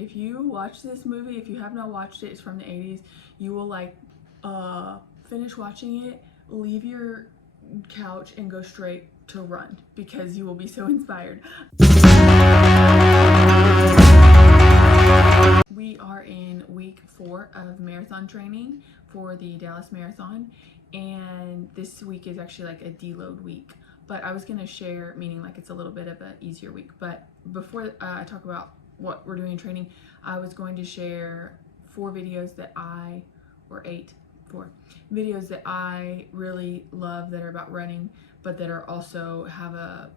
if you watch this movie, if you have not watched it, it's from the 80s, you will like finish watching it, leave your couch and go straight to run because you will be so inspired. We are in week 4 of marathon training for the Dallas Marathon, and this week is actually like a deload week. But I was gonna share, meaning like it's a little bit of an easier week. But before I talk about what we're doing in training, I was going to share 4 videos that videos that I really love that are about running, but that are also have a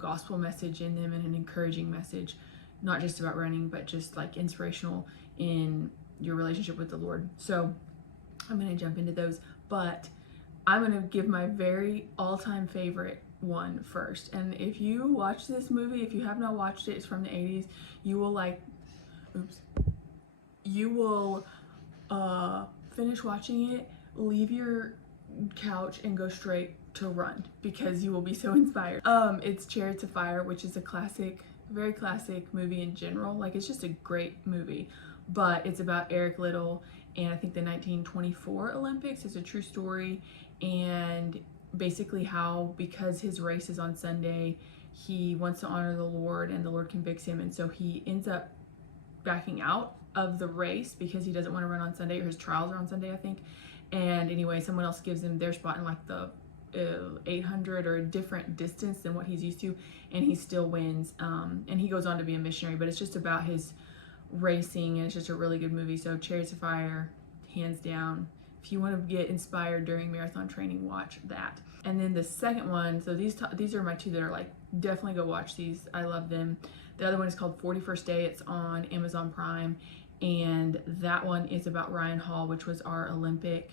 gospel message in them and an encouraging message, not just about running, but just like inspirational in your relationship with the Lord. So I'm gonna jump into those, but I'm gonna give my very all-time favorite one first. And if you watch this movie, if you have not watched it, it's from the 80s, you will finish watching it, leave your couch and go straight to run because you will be so inspired. It's Chariots of Fire, which is a classic, very classic movie in general. Like, it's just a great movie, but it's about Eric Liddell and I think the 1924 Olympics. It's a true story, and basically how, because his race is on Sunday, he wants to honor the Lord and the Lord convicts him, and so he ends up backing out of the race because he doesn't want to run on Sunday, or his trials are on Sunday, I think. And anyway, someone else gives him their spot in like the 800 or a different distance than what he's used to, and he still wins. And he goes on to be a missionary, but it's just about his racing, and it's just a really good movie. So Chariots of Fire, hands down. If you want to get inspired during marathon training, watch that. And then the second one, so these are my 2 that are like, definitely go watch these. I love them. The other one is called 41st Day. It's on Amazon Prime, and that one is about Ryan Hall, which was our Olympic,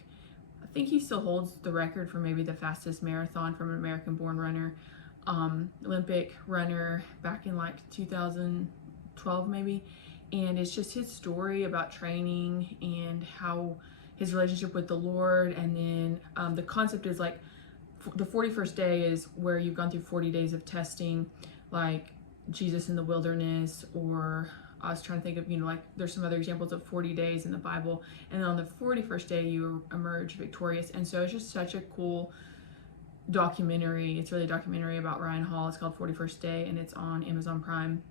I think he still holds the record for maybe the fastest marathon from an American-born runner, Olympic runner back in like 2012 maybe. And it's just his story about training and how his relationship with the Lord. And then the concept is like the 41st day is where you've gone through 40 days of testing, like Jesus in the wilderness, or I was trying to think of, like there's some other examples of 40 days in the Bible, and then on the 41st day you emerge victorious. And so it's just such a cool documentary. It's really a documentary about Ryan Hall. It's called 41st Day, and it's on Amazon Prime.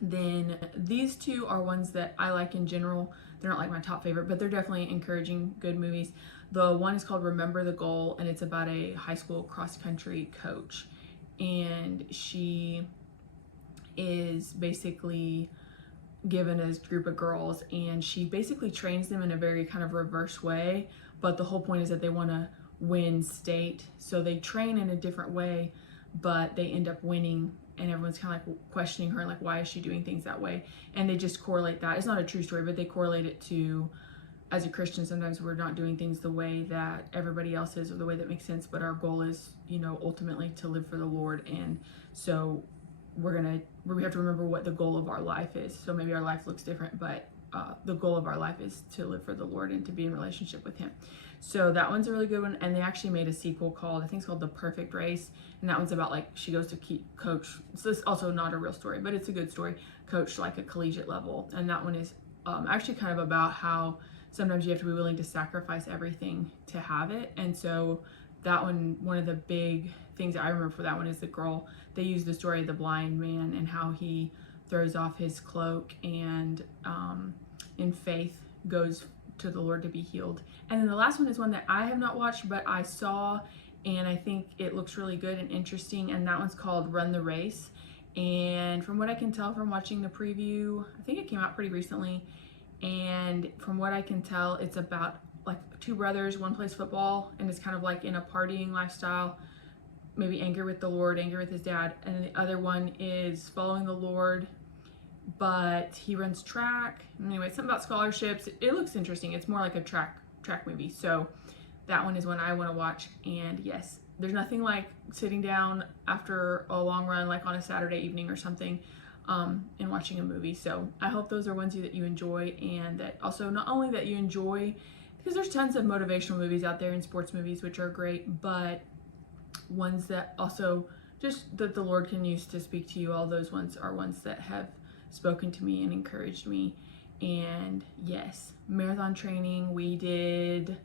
Then these 2 are ones that I like in general. They're not like my top favorite, but they're definitely encouraging, good movies. The one is called Remember the Goal, and it's about a high school cross-country coach, and she is basically given a group of girls, and she basically trains them in a very kind of reverse way, but the whole point is that they want to win state, so they train in a different way, but they end up winning, and everyone's kind of like questioning her, like, why is she doing things that way? And they just correlate that. It's not a true story, but they correlate it to, as a Christian, sometimes we're not doing things the way that everybody else is or the way that makes sense, but our goal is, ultimately to live for the Lord. And so we have to remember what the goal of our life is. So maybe our life looks different, but the goal of our life is to live for the Lord and to be in relationship with him. So that one's a really good one. And they actually made a sequel called, I think it's called The Perfect Race. And that one's about like, she goes to coach. So it's also not a real story, but it's a good story. Coach like a collegiate level. And that one is actually kind of about how sometimes you have to be willing to sacrifice everything to have it. And so that one of the big things that I remember for that one is the girl, they use the story of the blind man and how he throws off his cloak and in faith goes to the Lord to be healed. And then the last one is one that I have not watched, but I saw, and I think it looks really good and interesting, and that one's called Run the Race. And from what I can tell from watching the preview, I think it came out pretty recently, and from what I can tell, it's about like 2 brothers. One plays football and is kind of like in a partying lifestyle, maybe anger with the Lord, anger with his dad, and the other one is following the Lord, but he runs track. Anyway, something about scholarships. It looks interesting. It's more like a track movie. So that one is one I want to watch. And yes, there's nothing like sitting down after a long run, like on a Saturday evening or something, and watching a movie. So I hope those are ones that you enjoy, and that also not only that you enjoy, because there's tons of motivational movies out there and sports movies, which are great, but ones that also just that the Lord can use to speak to you. All those ones are ones that have spoken to me and encouraged me. And yes, marathon training, we did,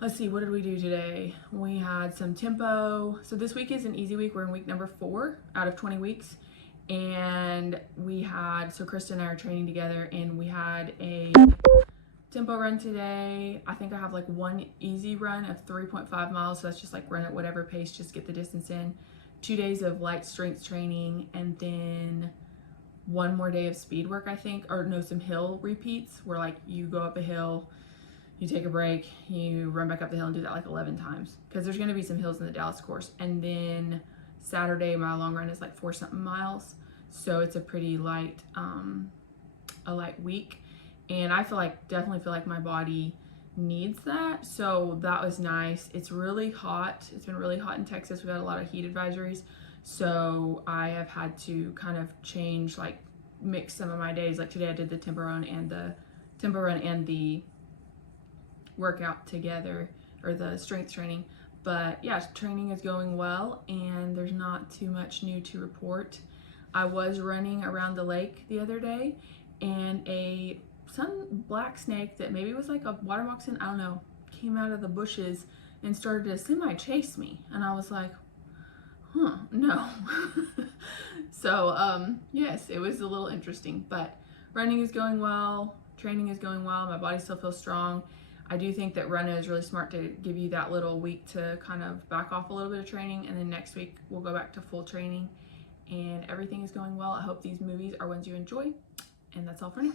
let's see, what did we do today? We had some tempo. So this week is an easy week. We're in week number 4 out of 20 weeks. And we had, so Krista and I are training together, and we had a tempo run today. I think I have like one easy run of 3.5 miles. So that's just like run at whatever pace, just get the distance in. 2 days of light strength training, and then one more day of speed work, I think, or no, some hill repeats where like you go up a hill, you take a break, you run back up the hill and do that like 11 times. Because there's going to be some hills in the Dallas course. And then Saturday, my long run is like 4 something miles. So it's a pretty light, a light week. And I definitely feel like my body needs that. So that was nice. It's really hot. It's been really hot in Texas. We got a lot of heat advisories. So I have had to kind of change, like mix some of my days. Like today I did the tempo run and the workout together, or the strength training. But yeah, training is going well, and there's not too much new to report. I was running around the lake the other day, and some black snake that maybe was like a water moccasin, I don't know, came out of the bushes and started to semi-chase me. And I was like, no. So yes, it was a little interesting, but running is going well, training is going well, my body still feels strong. I do think that Rena is really smart to give you that little week to kind of back off a little bit of training, and then next week we'll go back to full training, and everything is going well. I hope these movies are ones you enjoy, and that's all for now.